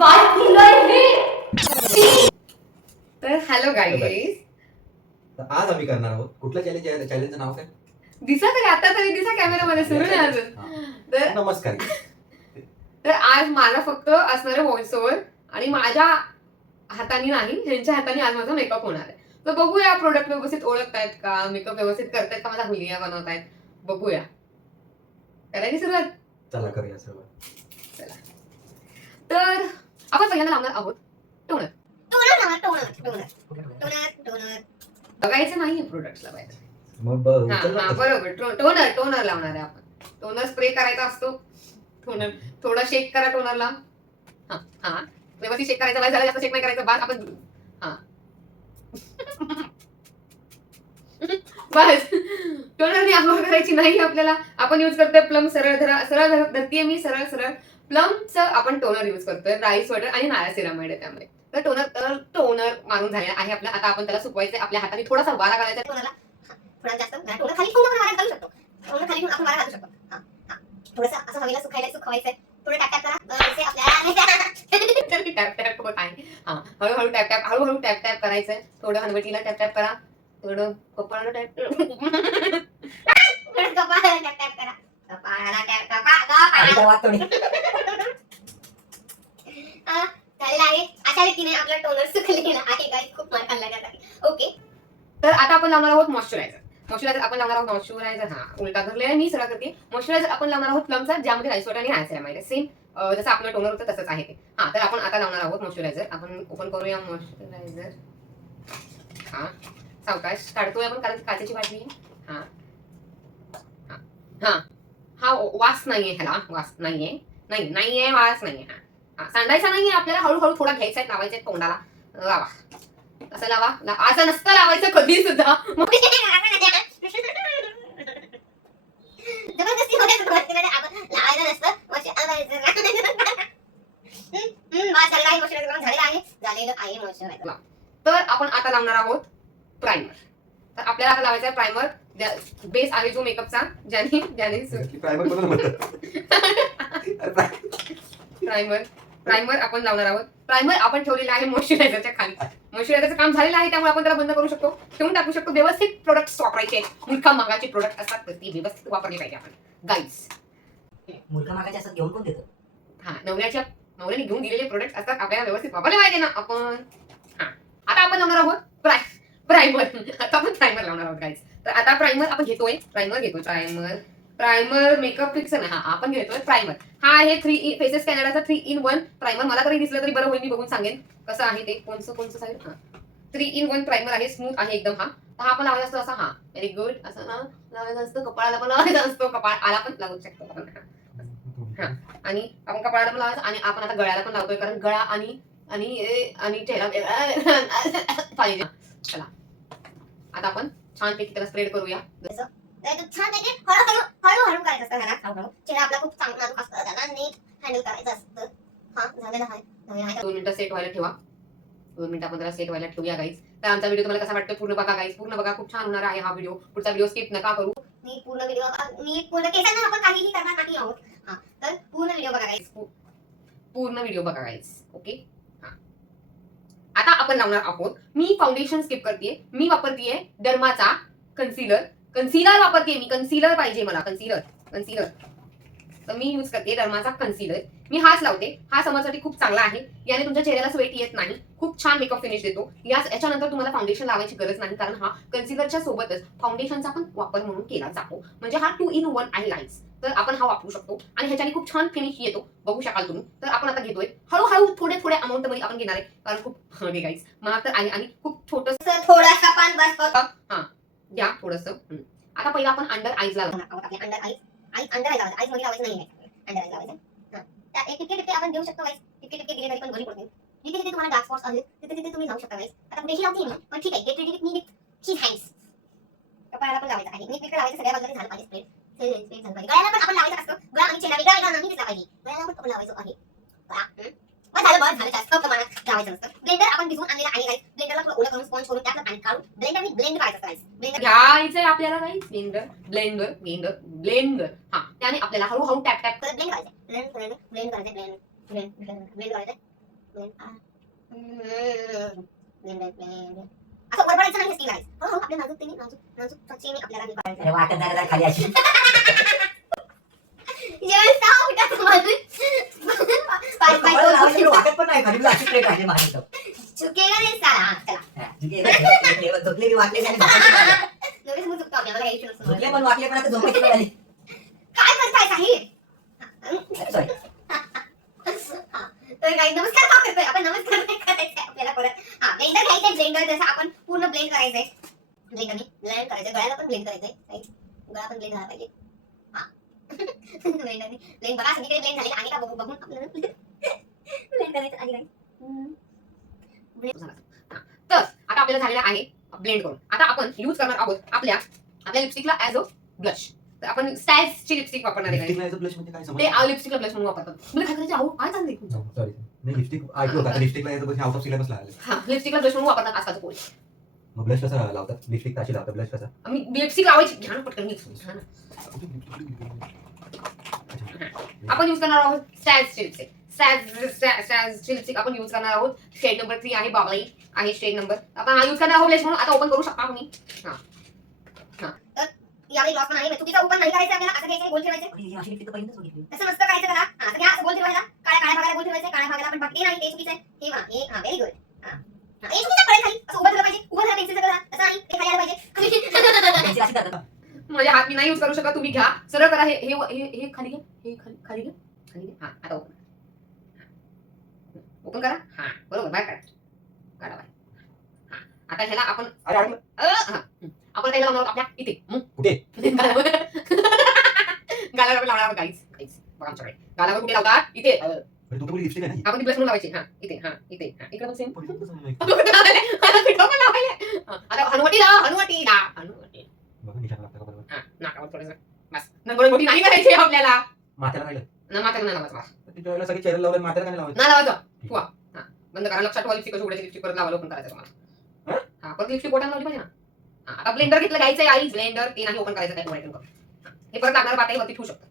काय केलंय हे? तर हॅलो गाईज, तर आज आम्ही करणार आहोत कुठलं चॅलेंज आहे? चॅलेंजचं नाव काय? दिसत आहे आता तरी दिसा कॅमेरामध्ये सुरू नाही अजून. तर नमस्कार. तर आज माझा फक्त असणार आहे व्हॉइस ओव्हर आणि माझ्या हाताने नाही, ह्यांच्या हाताने आज माझा मेकअप होणार आहे. तर बघूया प्रोडक्ट व्यवस्थित ओळखतायत का, मेकअप व्यवस्थित करतायत का, माझा हुलिया बनवतायत, बघूया. करायची सुरुवात? चला करूया सुरुवात. चला. तर आपण पहिल्यांदा लावणार आहोत टोनर. बघायचं नाही प्रोडक्ट लावायचं. मग बरोबर. टोनर लावणार आहे आपण. टोनर स्प्रे करायचा असतो. टोनर थोडा शेक करा टोनरला. हा व्यवस्थित शेक करायचा, बस झाला, जास्त शेक नाही करायचं. बस आपण बस टोनरने आंघोळ करायची नाही आपल्याला. आपण युज करतोय प्लम. सरळ धरतीये मी, सरळ प्लमचं आपण टोनर युज करतोय. राईस वॉटर आणि नायासिरामाइड आहे त्यामध्ये. तर टोनर मारून झालेला आहे आपला. आता आपण त्याला सुकवायचंय. आपल्या हाताने थोडासा वारा घालायचा टोनरला. थोडा जास्त टोनर खाली ठेवून आपण वारा घालू शकतो. टोनर खाली ठेवून आपण वारा घालू शकतो. थोडंसं असं हवेला सुकवायचंय. थोडं टॅप करा. असे आपल्याला टॅप होत आहे. हळूहळू टॅप करायचंय. थोडं हनवटीला टॅप करा. थोडं कपाळाला टॅप करा. कपाळाला झालेला आहे. अशा रीतीने आपला टोनर सुकलेला आहे गाईस. खूप मार खाल्ला त्यासाठी. ओके. तर आता आपण लावणार आहोत मॉइश्चरायझर आपण लावणार आहोत मॉइश्चरायझर. उलटा धरलेला मी सरळ करते. मॉइश्चरायझर आपण लावणार आहोत प्लमचा, ज्यामध्ये राईस वॉटर आणि नायासिरामाइड आहे. सेम जसं आपलं टोनर होतं तसंच आहे ते. तर आपण आता लावणार आहोत मॉइश्चरायझर. आपण ओपन करूया मॉइश्चरायझर. सावकाश काढतोय आपण, कारण काचेची बाटली आहे. हा वास नाहीये, ह्याला वास नाहीये. वास नाहीये. सांडायचा नाहीये आपल्याला. हळूहळू थोडा घ्यायचा, लावायचा तोंडाला. लावा, असं लावा. असं नसतं लावायचं कधी सुद्धा. जबरदस्ती तर आपण आता लावणार आहोत प्रायमर. तर आपल्याला आता लावायचा प्रायमर. बेस आहे जो मेकअपचा, ज्याने प्रायमर आपण लावणार आहोत. प्रायमर आपण ठेवलेला आहे मॉइश्चरायझरच्या खाली. मॉइश्चरायझरचं काम झालेलं आहे, त्यामुळे आपण त्याला बंद करू शकतो, ठेवून टाकू शकतो. व्यवस्थित प्रोडक्ट्स वापरायचे. मूर्खा मागाचे प्रोडक्ट असतात तर ती व्यवस्थित वापरली पाहिजे आपण गाईज. मूर्खा मागाचे असतात घेऊन कोण देतं? नवऱ्याने घेऊन दिलेले प्रोडक्ट असतात, आपल्याला व्यवस्थित वापरले पाहिजे ना आपण. आता आपण लावणार आहोत प्रायमर. आता आपण प्रायमर लावणार आहोत गाईज. तर आता प्रायमर आपण घेतोय. प्रायमर मेकअप फिक्सर ना. आपण घेतोय प्रायमर. हा आहे 3 फेसेस कॅनडाचा 3-in-1 प्रायमर. मला तरी दिसलं तरी बरं होईल, मी बघून सांगेन कसं आहे ते. कोणचं साईड. 3-in-1 प्रायमर आहे. स्मूथ आहे एकदम. हा आपण लावायचा असतो असा. Very good. असं ना लावायचा असतो. कपाळाला पण लावायचा असतो. कपाळाला पण लावू शकतो आपण. आणि आपण कपाळाला पण लावायचं, आणि आपण आता गळ्याला पण लावतोय, कारण गळा आणि चेहरा वेगळा पाहिजे. चला आता आपण छानपैकी त्याला स्प्रेड करूया. छानपैकी हळूहळू करायचं असतं ह्याला. चेहरा आपला खूप चांगला नाजूक असतं, त्याला नीट हँडल करायचं असतं. झालेलं आहे. 2 मिनिटं सेट व्हायला ठेवा. 2 मिनिटं आपण त्याला सेट व्हायला ठेवूया गाईज. तर आमचा व्हिडिओ तुम्हाला कसा वाटतो पूर्ण बघा गाईज. पूर्ण बघा, खूप छान होणार आहे हा व्हिडिओ. पुढचा व्हिडिओ स्किप नका करू. पूर्ण केसांना आपण काहीही करणार नाही आहोत. तर पूर्ण व्हिडिओ बघा गाईज. ओके. आता आपण लावणार आहोत. मी फाउंडेशन स्किप करतेय. मी वापरतेय डर्माचा कन्सीलर वापरतेय मी. कन्सीलर पाहिजे मला. कन्सीलर तर मी यूज करते डर्माचा कन्सीलर. मी हाच लावते. हा समरसाठी खूप चांगला आहे. याने तुमच्या चेहऱ्याला स्वेट येत नाही. खूप छान मेकअप फिनिश देतो. याच्यानंतर तुम्हाला फाउंडेशन लावायची गरज नाही, कारण हा कन्सीलरच्या सोबतच फाउंडेशनचा पण वापर म्हणून केला जातो. म्हणजे हा 2-in-1 आहे गाईज. तर आपण हा वापरू शकतो, आणि ह्याच्याने खूप छान फिनिश येतो, बघू शकाल तुम्ही. तर आपण आता घेतोय हळूहळू थोड्या अमाऊंट मध्ये आपण घेणार आहे, कारण खूप गाईज महाग तर आहे, आणि खूप छोटंसं थोडासा पान बस. घ्या थोडंसं. आता पहिला आपण अंडर आईज लावणार. अंडर आईज मध्ये लावायचं नाही. अंडर आईज लावायचं. टिपके आपण देऊ शकतो गाईज. टिपके दिले तरी पण बरी पडते. जिथे तुम्हाला डार्क स्पॉट्स आहेत तिथे तुम्ही लावू शकता गाईज. आता कुठेही लावते मी, पण ठीक आहे. Get ready with me with cheese hands. कपाळाला पण लावायचं आहे. नीट लावायचं, सगळ्या बाजूला झालं पाहिजे स्प्रेड. गळ्याला पण आपण लावायचं असतं. गळा आणि चेहरा वेगळा नाही दिसला पाहिजे. गळ्याला पण आपण लावायचं आहे. झालं जास्त प्रमाणात लावायचं नसतं. ब्लेंडर आपण भिजवून आणलेला आहे गाईज. ब्लेंडरला थोडं ओलं करून स्पॉन्ज करून त्यातलं पाणी काढून ब्लेंड करायचं गाईज. ब्लेंडर घ्यायचंय आपल्याला गाईज. ब्लेंडर. त्याने आपल्याला हळूहळू टॅप करत ब्लेंड करायचं. असं बडबडायचं नाही स्किल आहे. हो आपल्या नाजूकतेने नाजूक टचीने आपल्याला हे करायचं. अरे वाटत जागा खाली अशी जेवण साव उठायचं माझं. लावायचं वाटत पण नाही खाली अशी प्लेट आहे माझी तर. चुकेगा नाही साला. हा, चला. झोपले बी वाटले आणि झोपायची वेळ आली. नवीन समोर चुकतो आपल्याला काही issue नसतो. झोपले पण वाटले पण आता झोपायची वेळ आली. काय करताय साहिल? सॉरी तर काही नमस्कार का करतोय आपण? नमस्कार नाही करायचंय आपल्याला परत. हा ब्लेंडर घ्यायचंय. ब्लेंडर जसं आपण पूर्ण ब्लेंड करायचंय. ब्लेंडरने ब्लेंड करायचं. गळ्याला पण ब्लेंड करायचंय. गळा पण ब्लेंड झाला पाहिजे. हा ब्लेंडरने ब्लेंड बघा सगळीकडे ब्लेंड झाले आणि का बघून आपल्याला ब्लेंड करायचं आणि काय तर आता आपल्याला झालेलं आहे ब्लेंड करून. आता आपण युज करणार आहोत आपल्या लिपस्टिकला ऍज अ ब्लश. तर आपण स्टॅजची लिपस्टिक वापरणार आहे. लिपस्टिकला याचं ब्लश म्हणजे काय ते समजलं? लिपस्टिकला ब्लश म्हणून वापरतात. मला काय करायचं? अहो काय चाललंय? सॉरी नाही लिपस्टिक ऐकलं होतं. आता लिपस्टिकला याचं ब्लश आउट ऑफ सिलेबस लागले. हा लिपस्टिकला ब्लश म्हणून वापरतात आजकालचे पोरी. मग ब्लश कसा लावतात? लिपस्टिक कशी लावतात? ब्लश कसा? मी लिपस्टिक लावायची घ्या ना पटकन घ्या ना. आपण युज करणार आहोत स्टॅजची लिपस्टिक. स्टॅजची लिपस्टिक आपण युज करणार आहोत. शेड नंबर 3 आहे बाबलाई आहे शेड नंबर. आपण हा युज करणार आहोत ब्लश म्हणून. आता ओपन करू शकता तुम्ही. यावेळी ग्लॉस पण आहे. चुकीचा ओपन नाही करायचं आपल्याला. असं घ्यायचं गोल ठेवायचं. अशी लिपस्टिक तर पहिल्यांदाच बघितली. तसं मस्त करायचं त्याला. हा घ्या असं गोल ठेवायचा. काळ्या भागाला गोल ठेवायचं. काळ्या भागाला आपण बघते नाही ते चुकीचं आहे. हे हा व्हेरी गुड. हा हे चुकीचं कळलं खाली. असं उभं झालं पाहिजे. उभं झालं पेन्सिल करा. तसं नाही ते खाली आलं पाहिजे. पेन्सिल अशी करतात. म्हणजे हात मी नाही युज करू शकत. तुम्ही घ्या सरळ करा. हे हे हे खाली घ्या. हे खाली घ्या. खाली घ्या. हा आता ओपन ओपन करा. हा बरोबर बाहेर काढा. काढा बाहेर. हा आता ह्याला आपण अरे अडकलं. आपण त्याला लावणार आहोत आपल्या इथे. कुठे? गालावर लावणार आहोत गाईज. बघा आमच्याकडे गालावर कुठे लावतात? इथे. अरे तू तर बोलली लिपस्टिक आहे ना? आपण ती ब्लश म्हणून लावायची. हा इथे. हा इथे. हा इकडे पण सेम. पहिल्यांदाच समजलं. आता हनुवटी लावा. हनुवटी ला. हनुवटी. बघा निशाणा लागतं का बरोबर? हा नाकावर थोडंसं बस. नंबर मोठी नाही करायची आपल्याला. माथ्याला राहिलं. ना मात्र नाही लावायचं. तर तिच्या वेळेला सगळे चेहऱ्याला लावलं माथ्याला काय नाही लावायचं? ना लावायचं. ठेवा. हा बंद करा. लक्षात ठेवा लिपस्टिक कशी उघडायची. लिपस्टिक परत लावायला ओपन करायचं तुम्हाला. हा परत लिपस्टिक बोटाने लावली पाहिजे ना. हा आता ब्लेंडर घेतलं घ्यायचंय आई. ब्लेंडर ते नाही ओपन करायचं. काय ओपन करून हे परत लागणार पातळीवरती ठेवू शकतो.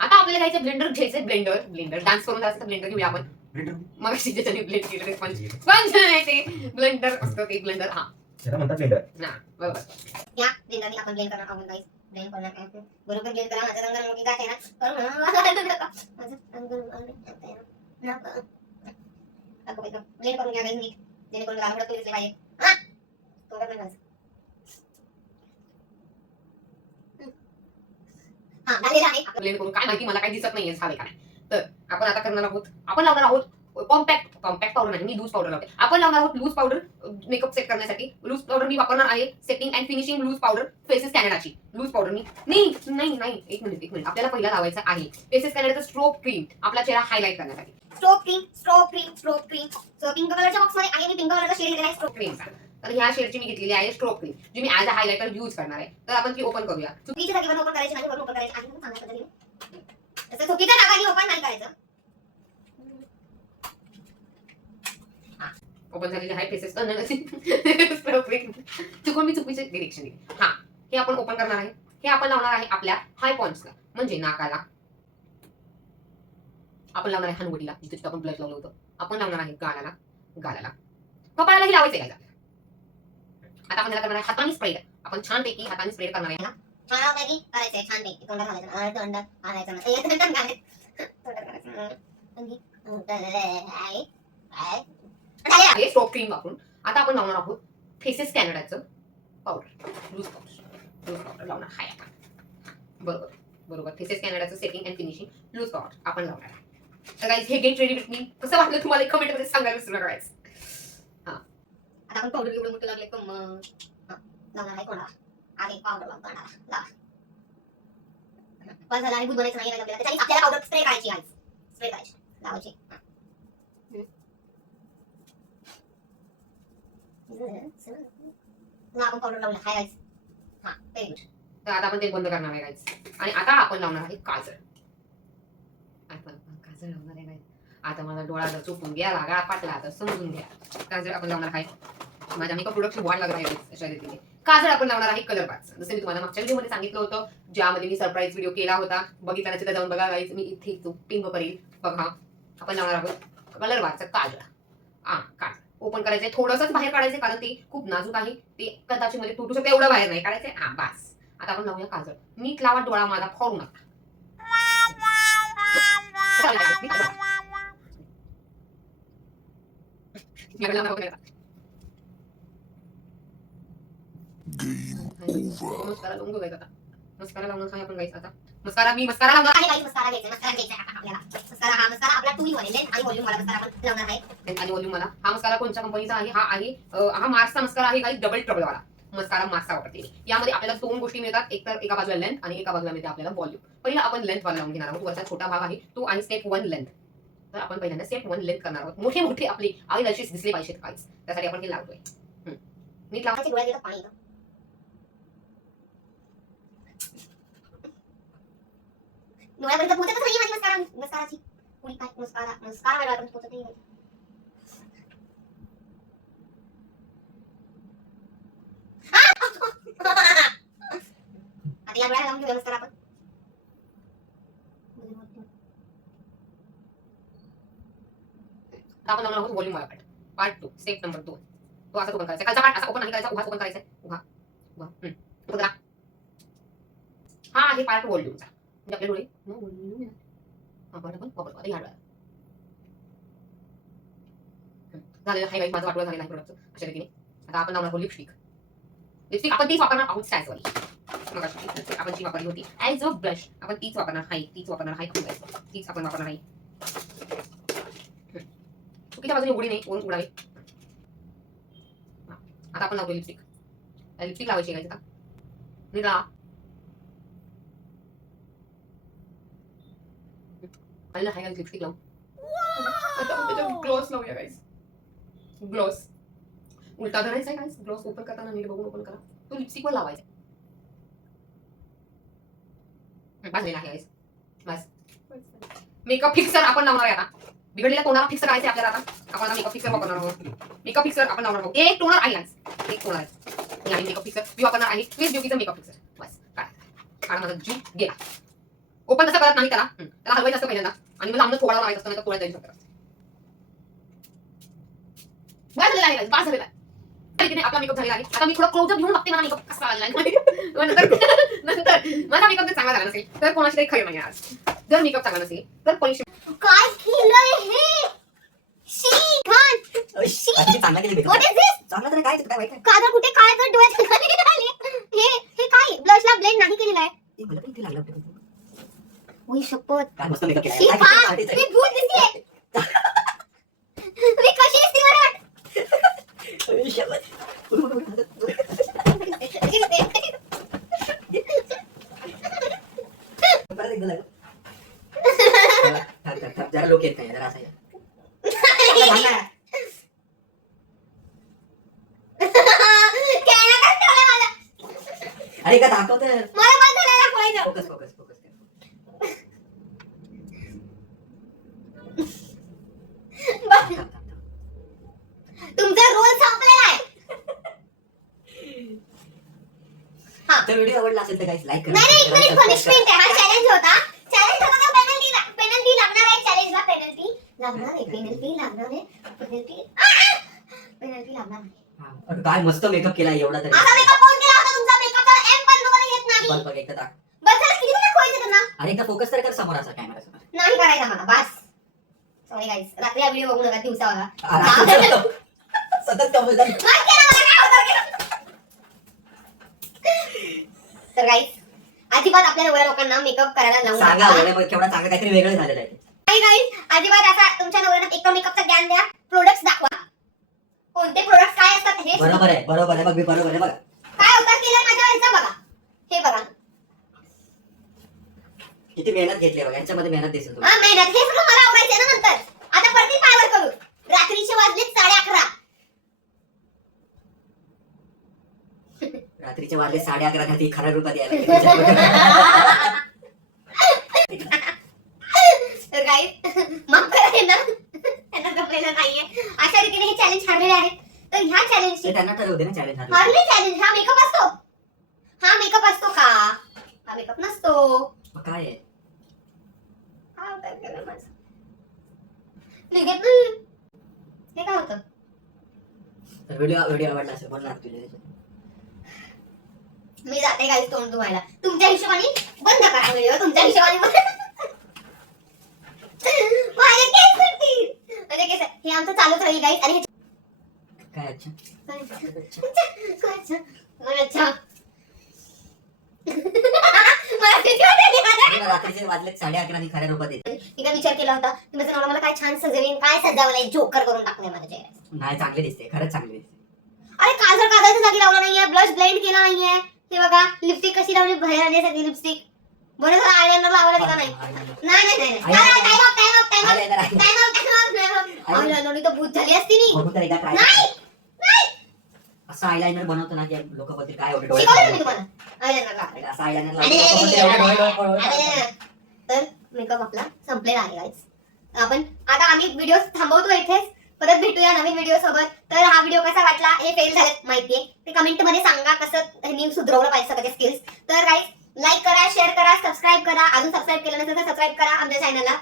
आता आपल्याला घ्यायचं ब्लेंडर घ्यायचं. ब्लेंडर डान्स करून जायचं तर ब्लेंडर घेऊया आपण. ब्लेंडर मग ज्याच्याने ब्लेंड केलं स्पंज नाही ते ब्लेंडर असतं ते ब्लेंडर. हा त्याला म्हणतात ब्लेंडर. ना बरोबर. या ब्लेंडरने आपण ब्लेंड करणार आहोत गाईस. ब्लेंड करणार आहे. बरोबर ब्लेंड करा. माझा रंग रंगोटी काय आहे ना. माझा रंग ब्लेंड करून घ्या गाईस नीट. जेणेकरून लाल पडत दिसले पाहिजे. हा तोंडात नाही घालायचं. हा झालेलं आहे. ब्लेंड करून काय माहिती मला काही दिसत नाहीये झाले काय. तर आपण आता करणार आहोत. आपण लावणार आहोत कॉम्पॅक्ट पावडर नाही. मी लूज पावडर लावते. आपण लावणार आहोत लूज पावडर मेकअप सेट करण्यासाठी. लूज पावडर मी वापरणार आहे setting and finishing loose powder faces कॅनडाची. लूज पावडर मी नाही एक मिनिट आपल्याला पहिला लावायचा आहे फेसेस कॅनडाचं स्ट्रोक क्रीम आपला चेहरा हायलाइट करण्यासाठी. Strobe cream. सो पिंक कलरच्या बॉक्स मध्ये आहे. मी पिंक कलरचा शेड घेतलेला आहे. स्ट्रोक क्रीम तर ह्या शेडची मी घेतलेली आहे स्ट्रोक क्रीम जी मी ऍज अ हायलायटर यूज करणार आहे. तर आपण ती ओपन करूया. चुकीच्या जागेवर ओपन करायची नाही. वरून ओपन करायची आहे. चांगल्या पद्धतीने तसं चुकीच्या जागांनी ओपन नाही करायचं. ओपन झालेली आहे फेसेस चुकून मी चुकीचे डिरेक्शन दिली. हा हे आपण ओपन करणार आहे. हे आपण लावणार आहे आपल्या हाय पॉइंट्सला म्हणजे नाकाला. आपण लावणार आहे हनुवटीला जिथे आपण ब्लश लावलं होतं. आपण लावणार आहे गालाला कपाळालाही लावायचं आहे. आता आपण करणार आहे हाताने स्प्रेड. आपण छानपैकी हाताने स्प्रेड करणार आहे. छानपैकी करायचंय. छानपैकी तोंडात घालायचं. तोंडात घालायचं आहे स्ट्रोक क्रीम वापरून. आता आपण लावणार आहोत फेसेस कॅनडाचं पावडर लूज पावडर लावणार आहे. बरोबर फेसेस कॅनडाचं setting and finishing loose powder आपण लावणार आहे. तर गाईज हे गेट रेडी विथ मी कसं वाटलं तुम्हाला कमेंट मध्ये सांगायला विसरू नका गाईज. आता आपण पावडर एवढं मोठं लागले पण लावणार आहे कोणाला. आधी पावडर लावा. पण झालं आणि दूध बनायचं नाही आपल्याला. त्याच्याने आपल्याला पावडर स्प्रे करायची आहे. स्प्रे करायची लावायची. आपण पावडर लावलं हाय गाईस. हा व्हेरी गुड. तर आता आपण ते बंद करणार आहे गाईज. आणि आता आपण लावणार आहे काजळ. काजळ लावणार आहे गाईज. आता मला डोळा जर चुकून गेला गाळा पाटला तर समजून घ्या. काजळ आपण लावणार आहे. माझ्या मेकअप प्रोडक्टची वाढ लागणार आहे अशा रीतीने. काजळ आपण लावणार आहे कलर बाज. जसं मी तुम्हाला मागच्या व्हिडिओमध्ये सांगितलं होतं ज्यामध्ये मी सरप्राईज व्हिडिओ केला होता. बघितला नसेल तर जाऊन बघा गाईज. मी इथे पिंग करेल बघा. आपण लावणार आहोत कलर बारचं काजळ. काजळ ओपन करायचंय, थोडंसंच बाहेर काढायचंय कारण ते खूप नाजूक आहे, ते कदाचित मध्ये तुटू शकते, एवढं बाहेर नाही काढायचंय. बस आता आपण लावूया काजळ. नीट लावा, डोळा माझा फोडू नका. मस्कारा लावून घेऊ आता. मस्कारा लावून सांगा आपण गाईस आता. मस्कारा लावणार आहे guys, मस्कारा घ्यायचा आपल्याला. मस्कारा आपला 2 in 1 आहे. लेंथ आणि व्हॉल्यूम वाला मस्कारा आपण लावणार आहे. आणि व्हॉल्यूम मला. हा मस्कारा कोणत्या कंपनीचा आहे? हा मार्सचा मस्कारा आहे गाईस, डबल ट्रबल वाला मस्कारा. मार्सचा वापरते मी. यामध्ये आपल्याला 2 गोष्टी मिळतात, एक तर एका बाजूला लेंथ आणि एका बाजूला मिळते आपल्याला व्हॉल्यूम. पहिला आपण लेंथ वाला लावून घेणार आहोत. वरचा छोटा भाग आहे तो आहे स्टेप 1 लेंथ. तर आपण पहिल्यांदा स्टेप 1 लेंथ करणार आहोत. मोठे मोठे आपले आय लॅशेस दिसले पाहिजेत गाईस, त्यासाठी आपण हे लावतोय. नीट लावायचे. डोळ्यात येतं पाणी येतं. डोळ्यापर्यंत पोहोचतच नाहीये माझी मस्काराची पुढी काय मस्कारा माझ्या डोळ्यापर्यंत पोहोचत नाही. आता या डोळ्याला लावून घेऊया मस्कारा आपण. आता आपण लावणार आहोत व्हॉल्यूम वाला पार्ट 2 स्टेप नंबर 2. तो असा ओपन करायचा. खालचा पार्ट असा ओपन नाही करायचा, उभा ओपन करायचा. उभा उभा. हा आहे पार्ट व्हॉल्यूमचा. म्हणजे आपले डोळे आपण वापरतो आता ह्या डोळ्याला. झालेलं आहे गाईस, माझं वाटोळं झालेलं आहे प्रोडक्टचं अशा रीतीने. आता आपण लावणार आहोत लिपस्टिक. लिपस्टिक आपण तीच वापरणार आहोत स्टॅच वाली. मग आपण जी वापरली होती ॲज अ ब्रश, आपण तीच वापरणार आहे. तीच आपण वापरणार आहे. चुकीच्या बाजूने उघडी नाही, उडावे. आता आपण लावतो लिपस्टिक. लिपस्टिक लावायची गाईस आता. निळा पहिला हाय गाईस लिपस्टिक लावू. आता आपण त्याच्यावर ग्लॉस लावूया गाईस. ग्लॉस उलटा धरायचा आहे गाईस. ग्लॉस ओपन करताना नीट बघून ओपन करा. तो लिपस्टिकवर लावायचा. बस झालेला आहे गाईस. बस. मेकअप फिक्सर आपण लावणार आहे आता. बिघडलेल्या तोंडाला फिक्स करायचं आहे आपल्याला. आता आपण मेकअप फिक्सर वापरणार आहोत. मेकअप फिक्सर आपण लावणार आहोत. एक टोनर आहे गाईस, एक टोनर आहे. आणि मेकअप फिक्सर मी वापरणार आहे फेस ब्युटीचं मेकअप फिक्सर. बस काढा माझा जीव गेला. ओपन तसं करत नाही, त्याला हलवायचं असतं पहिल्यांदा आणि मला आमचं थोडा लावायचं असतं, नाही तर थोडा जाईल शकतं. बस झालेला आहे गाईस, बस झालेला आहे. आपला मेकअप झालेला आहे. आता मी थोडा क्लोजअप घेऊन बघते मला मेकअप कसा आलेला आहे. नंतर माझा मेकअप जर चांगला झाला नसेल तर कोणाची तरी खरी नाही आज. जर मेकअप चांगला नसेल तर पनिशमेंट. काय केलंय हे? शी घाण. शी. चांगला केली What is this? चांगला तर काय काय वाईट आहे? काजळ कुठे काय तर डोळ्यात खाली आले. हे काय ब्लशला ब्लेंड नाही केलेला आहे. ते मला पण इथे लागलं होतं. ओय शपथ. काय मस्त मेकअप शी केला. घाण. मी भूत दिसते. मी कशी दिसते मला वाट. परत एकदा लागलं. जरा लोक येत नाही, जरा असं या. अरे का दाखव तर. मला बंद झालं दाखवायचं. फोकस फोकस फोकस तुमचा रोल संपलेला आहे. तर व्हिडिओ आवडला असेल तर गाइस लाईक करा. नाही एक मिनिट, पनिशमेंट आहे. हा चॅलेंज होता का पेनल्टी लागणार आहे. चॅलेंजला पेनल्टी लागणार आहे. पेनल्टी लागणार आहे. काय मस्त मेकअप केला एवढा तरी. असा मेकअप कोण केला होता तुमचा? मेकअपचा एम पण तुम्हाला येत नाही. बघ एकदा दाख. बस झालं, किती दाखवायचं त्यांना? अरे एकदा फोकस तर कर समोर असा कॅमेरा समोर. नाही करायचा मला. बस सॉरी गाईस, रात्री हा व्हिडिओ बघू नका, दिवसा बघा. सतत कमल झाली. काय केलं मला? काय होतं? तर गाईस अजिबात आपल्या नवऱ्या लोकांना मेकअप करायला लावू सांगा नका. वेळे केवढा चांगला काहीतरी वेगळं झालेलं आहे. नाही गाईस, अजिबात असा तुमच्या नवऱ्यांना एक तर मेकअपचं ज्ञान द्या. प्रोडक्ट्स दाखवा. कोणते प्रोडक्ट्स काय असतात हे बरोबर आहे बघ मी बरोबर आहे बघा. काय होतं केलं माझ्या ह्याचं बघा. हे बघा. किती मेहनत घेतली बघा. यांच्यामध्ये मेहनत दिसेल तुम्हाला. हा मेहनत. हे सगळं मला आवडायचं ना नंतर. आता परती पायवर करू. रात्रीचे वाजले 11:30. रात्रीचे वाजले 11:30 ती खऱ्या रूपात यायला. तर गाईस माफ करा त्यांना जमलेलं नाहीये. अशा रीतीने हे चॅलेंज हारलेले आहेत. तर ह्या चॅलेंजची त्यांना ठरवते ना चॅलेंज हारले चॅलेंज. हा मेकअप असतो. हा मेकअप असतो का? हा मेकअप नसतो. काय आहे? निघत नाही. हे काय होतं? तर व्हिडिओ आवडला असेल बोलणार तुझ्या मी जाते गाईस तोंड धुवायला. तुमच्या हिशोबाने बंद करा व्हिडिओ. तुमच्या हिशोबाने माझे केस सुटतील. माझे केस हे आमचं चालूच राहील गाईस. आणि काय अच्छा अच्छा मला भीती वाटते मला. रात्रीचे वाजले 11:30 आणि खऱ्या रूपात येते. मी काय विचार केला होता की माझं नवरा मला काय छान सजवेन, काय सजावं नाही, जोकर करून टाकलंय माझ्या चेहऱ्यात. नाही चांगले दिसते, खरंच चांगले दिसते. अरे काजळ काजळच्या जागी लावला नाहीये, ब्लश ब्लेंड केला नाहीये. हे बघा लिपस्टिक कशी लावली बाहेर आली सगळी लिपस्टिक. बरं झालं आयलाइनर लावला का नाही. आयलाइनर तर भूत झाली असती मी. बघू तर एकदा try नाही कर. असं आयलाइनर बनवतो ना की लोक बोलतील काय एवढे डोळे शिकवलं मी तुम्हाला आयलाइनर लावायला. असं आयलाइनर तर मेकअप आपला संपलेला आहे गाईस. आपण आता आम्ही व्हिडिओ थांबवतो इथेच. परत भेटूया नवीन व्हिडिओ सोबत. तर हा व्हिडिओ कसा वाटला हे फेल झाले माहितीये ते कमेंट मध्ये सांगा कसं ह्यांनी सुधरवलं पाहिजे सगळे स्किल्स. तर गाईस लाईक करा, शेअर करा, सबस्क्राईब करा. अजून सबस्क्राईब केलं नसेल तर सबस्क्राईब करा आमच्या चॅनलला.